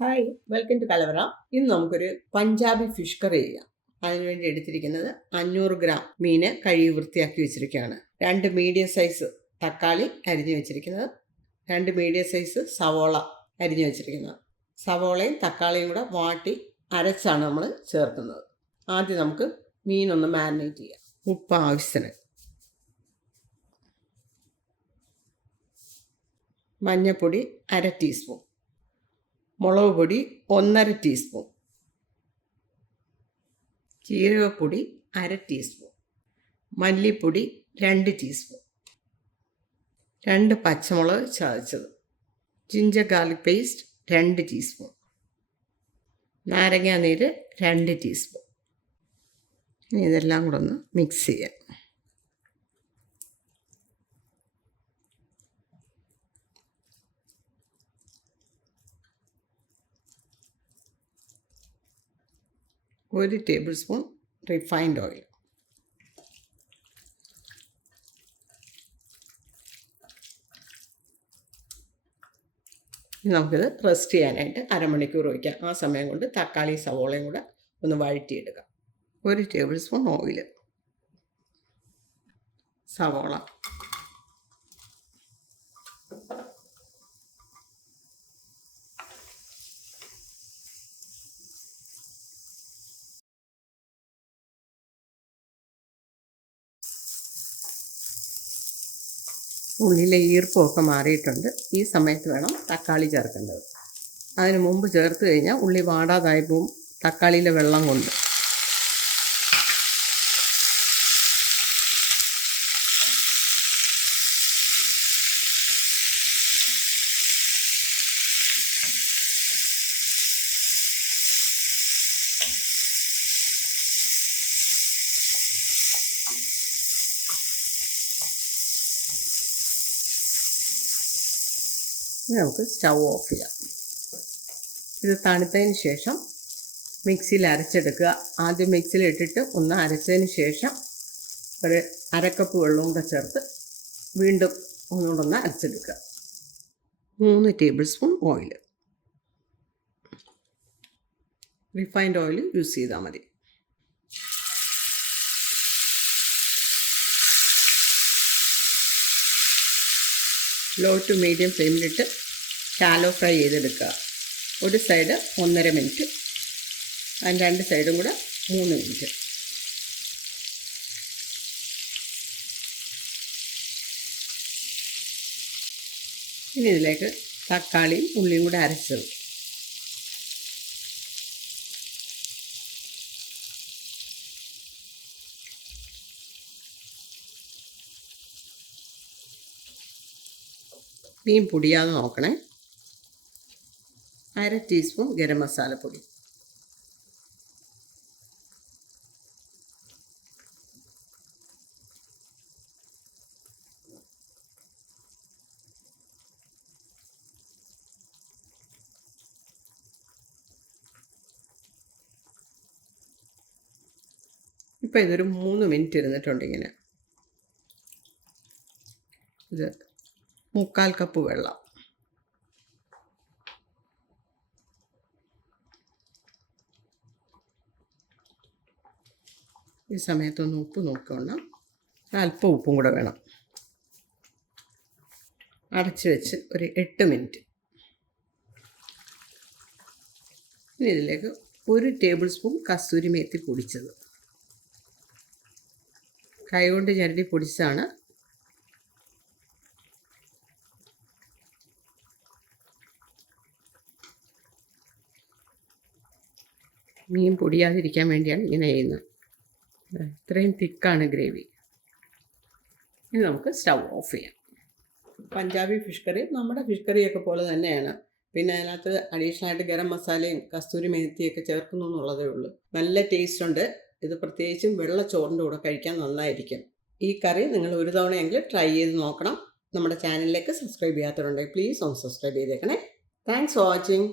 Hi, welcome to കലവറ. ഇന്ന് നമുക്കൊരു പഞ്ചാബി ഫിഷ് കറി ചെയ്യാം. അതിനുവേണ്ടി എടുത്തിരിക്കുന്നത് 500 ഗ്രാം മീന് കഴുകി വൃത്തിയാക്കി വെച്ചിരിക്കുകയാണ്. 2 മീഡിയം സൈസ് തക്കാളി അരിഞ്ഞു വെച്ചിരിക്കുന്നത്, 2 മീഡിയം സൈസ് സവോള അരിഞ്ഞു വെച്ചിരിക്കുന്നത്. സവോളയും തക്കാളിയും കൂടെ വാട്ടി അരച്ചാണ് നമ്മൾ ചേർക്കുന്നത്. ആദ്യം നമുക്ക് മീനൊന്ന് മാരിനേറ്റ് ചെയ്യാം. ഉപ്പ് ആവശ്യത്തിന്, മഞ്ഞൾപ്പൊടി 1/2 ടീസ്പൂൺ, മുളക് പൊടി 1/2 ടീസ്പൂൺ, ജീരകപ്പൊടി 1/2 ടീസ്പൂൺ, മല്ലിപ്പൊടി 2 ടീസ്പൂൺ, 2 പച്ചമുളക് ചതച്ചത്, ജിഞ്ചർ ഗാർലിക് പേസ്റ്റ് 2 ടീസ്പൂൺ, നാരങ്ങാനീര് 2 ടീസ്പൂൺ. ഇനി ഇതെല്ലാം കൂടെ ഒന്ന് മിക്സ് ചെയ്യാം. ഒരു ടേബിൾ സ്പൂൺ റിഫൈൻഡ് ഓയിൽ, നമുക്കിത് റെസ്റ്റ് ചെയ്യാനായിട്ട് അരമണിക്കൂർ വയ്ക്കാം. ആ സമയം കൊണ്ട് തക്കാളി സവോളയും കൂടെ ഒന്ന് വഴറ്റിയെടുക്കാം. ഒരു ടേബിൾ സ്പൂൺ ഓയിൽ, സവോള, ഉള്ളിലെ ഈർപ്പമൊക്കെ മാറിയിട്ടുണ്ട്. ഈ സമയത്ത് വേണം തക്കാളി ചേർക്കേണ്ടത്. അതിന് മുമ്പ് ചേർത്ത് കഴിഞ്ഞാൽ ഉള്ളി വാടാതായി പോവും തക്കാളിയിലെ വെള്ളം കൊണ്ട്. നമുക്ക് സ്റ്റൗ ഓഫ് ചെയ്യാം. ഇത് തണുത്തതിന് ശേഷം മിക്സിയിൽ അരച്ചെടുക്കുക. ആദ്യം മിക്സിയിൽ ഇട്ടിട്ട് ഒന്ന് അരച്ചതിന് ശേഷം ഒരു 1/2 കപ്പ് വെള്ളവും കൂടെ ചേർത്ത് വീണ്ടും ഒന്നുകൂടെ ഒന്ന് അരച്ചെടുക്കുക. 3 table spoon oil, refined oil use ചെയ്താൽ മതി. ലോ ടു മീഡിയം ഫ്ലെയിമിലിട്ട് ഷാലോ ഫ്രൈ ചെയ്തെടുക്കുക. ഒരു സൈഡ് 1.5 മിനിറ്റ്, അതിന് 2 സൈഡും കൂടെ 3 മിനിറ്റ്. ഇനി ഇതിലേക്ക് തക്കാളിയും ഉള്ളിയും കൂടെ അരച്ചത്, മീൻ പൊടിയാതെ നോക്കണേ. 1/2 ടീസ്പൂൺ ഗരം മസാലപ്പൊടി, ഇപ്പോൾ ഇതൊരു 3 മിനിറ്റ് ഇരുന്നിട്ടുണ്ട്. ഇങ്ങനെ ഇത് 3/4 കപ്പ് വെള്ളം, ഈ സമയത്തൊന്ന് ഉപ്പ് നോക്കണം. അല്പം ഉപ്പും കൂടെ വേണം. അടച്ച് വെച്ച് ഒരു 8 മിനിറ്റ്. ഇനി ഇതിലേക്ക് 1 ടേബിൾ സ്പൂൺ കസ്തൂരി മേത്തി പൊടിച്ചത്, കൈകൊണ്ട് ഞരടി പൊടിച്ചതാണ്. മീൻ പൊടിയാതിരിക്കാൻ വേണ്ടിയാണ് ഇങ്ങനെ ചെയ്യുന്നത്. ഇത്രയും തിക്കാണ് ഗ്രേവി. ഇനി നമുക്ക് സ്റ്റൗ ഓഫ് ചെയ്യാം. പഞ്ചാബി ഫിഷ് കറി നമ്മുടെ ഫിഷ് കറിയൊക്കെ പോലെ തന്നെയാണ്. പിന്നെ അതിനകത്ത് അഡീഷണലായിട്ട് ഗരം മസാലയും കസ്തൂരി മേത്തിയൊക്കെ ചേർക്കുന്നു എന്നുള്ളതേ ഉള്ളൂ. നല്ല ടേസ്റ്റ് ഉണ്ട്. ഇത് പ്രത്യേകിച്ചും വെള്ള ചോറിൻ്റെ കൂടെ കഴിക്കാൻ നന്നായിരിക്കും. ഈ കറി നിങ്ങൾ ഒരു തവണയെങ്കിലും ട്രൈ ചെയ്ത് നോക്കണം. നമ്മുടെ ചാനലിലേക്ക് സബ്സ്ക്രൈബ് ചെയ്യാത്തവരുണ്ടെങ്കിൽ പ്ലീസ് ഒന്ന് സബ്സ്ക്രൈബ് ചെയ്തേക്കണേ. Thanks for watching.